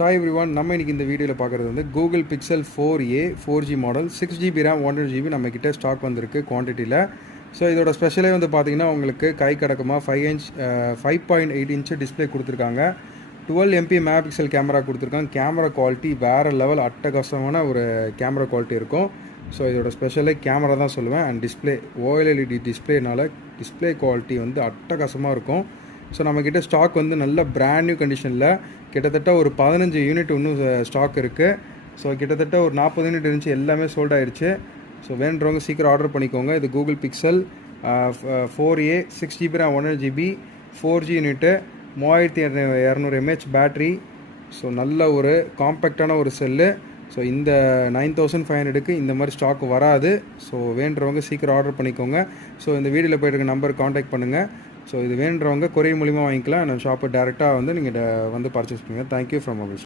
Hi everyone, நம்ம இன்னைக்கு இந்த வீடியோவில் பார்க்குறது வந்து Google pixel 4a 4G model 6GB RAM 100GB நம்ம கிட்ட ஸ்டாக் வந்திருக்கு குவான்டிட்டியில். ஸோ இதோட ஸ்பெஷலே வந்து பார்த்தீங்கன்னா உங்களுக்கு கை கடக்கமாக 5.8 இன்ச் டிஸ்பிளே கொடுத்துருக்காங்க. 12MP மெகாபிக்சல் கேமரா கொடுத்துருக்காங்க. கேமரா குவாலிட்டி வேறு லெவல் அட்டகாசமான ஒரு கேமரா குவாலிட்டி இருக்கும். ஸோ இதோட ஸ்பெஷலே கேமரா தான் சொல்லுவேன். அண்ட் டிஸ்பிளே OLED டிஸ்பிளேனால டிஸ்பிளே குவாலிட்டி வந்து அட்டகாசமாக இருக்கும். ஸோ நம்மக்கிட்ட ஸ்டாக் வந்து நல்ல பிராண்ட் நியூ கண்டிஷனில் கிட்டத்தட்ட ஒரு 15 யூனிட் இன்னும் ஸ்டாக் இருக்குது. ஸோ கிட்டத்தட்ட ஒரு 40 யூனிட் இருந்துச்சு, எல்லாமே சோல்ட் ஆயிடுச்சு. ஸோ வேணுறவங்க சீக்கிரம் ஆர்டர் பண்ணிக்கோங்க. இது Google pixel 4a 6GB RAM 100GB 4G unit 3200 mAh battery. So நல்ல ஒரு காம்பேக்டான ஒரு செல்லு. ஸோ இந்த 9500க்கு இந்த மாதிரி ஸ்டாக் வராது. ஸோ வேணுறவங்க சீக்கிரம் ஆர்டர் பண்ணிக்கோங்க. ஸோ இந்த வீடியோவில் போய்ட்டு நம்பர் காண்டாக்ட் பண்ணுங்கள். ஸோ இது வேணுறவங்க கொரியர் மூலிமா வாங்கிக்கலாம். நம்ம ஷாப்பை டேரெக்டாக வந்து நீங்கள் வந்து பர்ச்சேஸ் பண்ணுங்கள். Thank you from mobile.